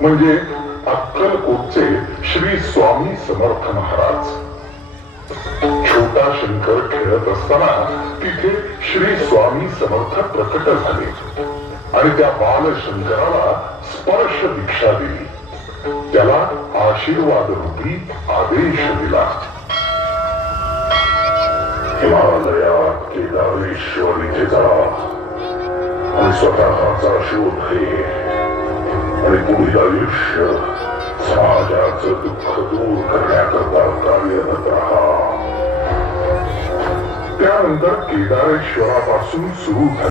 म्हणजे अक्कलकोटचे श्री स्वामी समर्थ महाराज. छोटा शंकर खेळत असताना तिथे श्री स्वामी समर्थ प्रकट झाले आणि त्या बालशंकराला स्पर्श दीक्षा दिली. त्याला आशीर्वाद रूपी आदेश दिला. हिमालयात केदारेश्वर इथे जा आणि स्वतःचा शोध घे आणि पुढील आयुष्य समाजाचं दुःख दूर करण्याकरता कार्यरत राहा. त्यानंतर केदारेश्वरापासून सुरू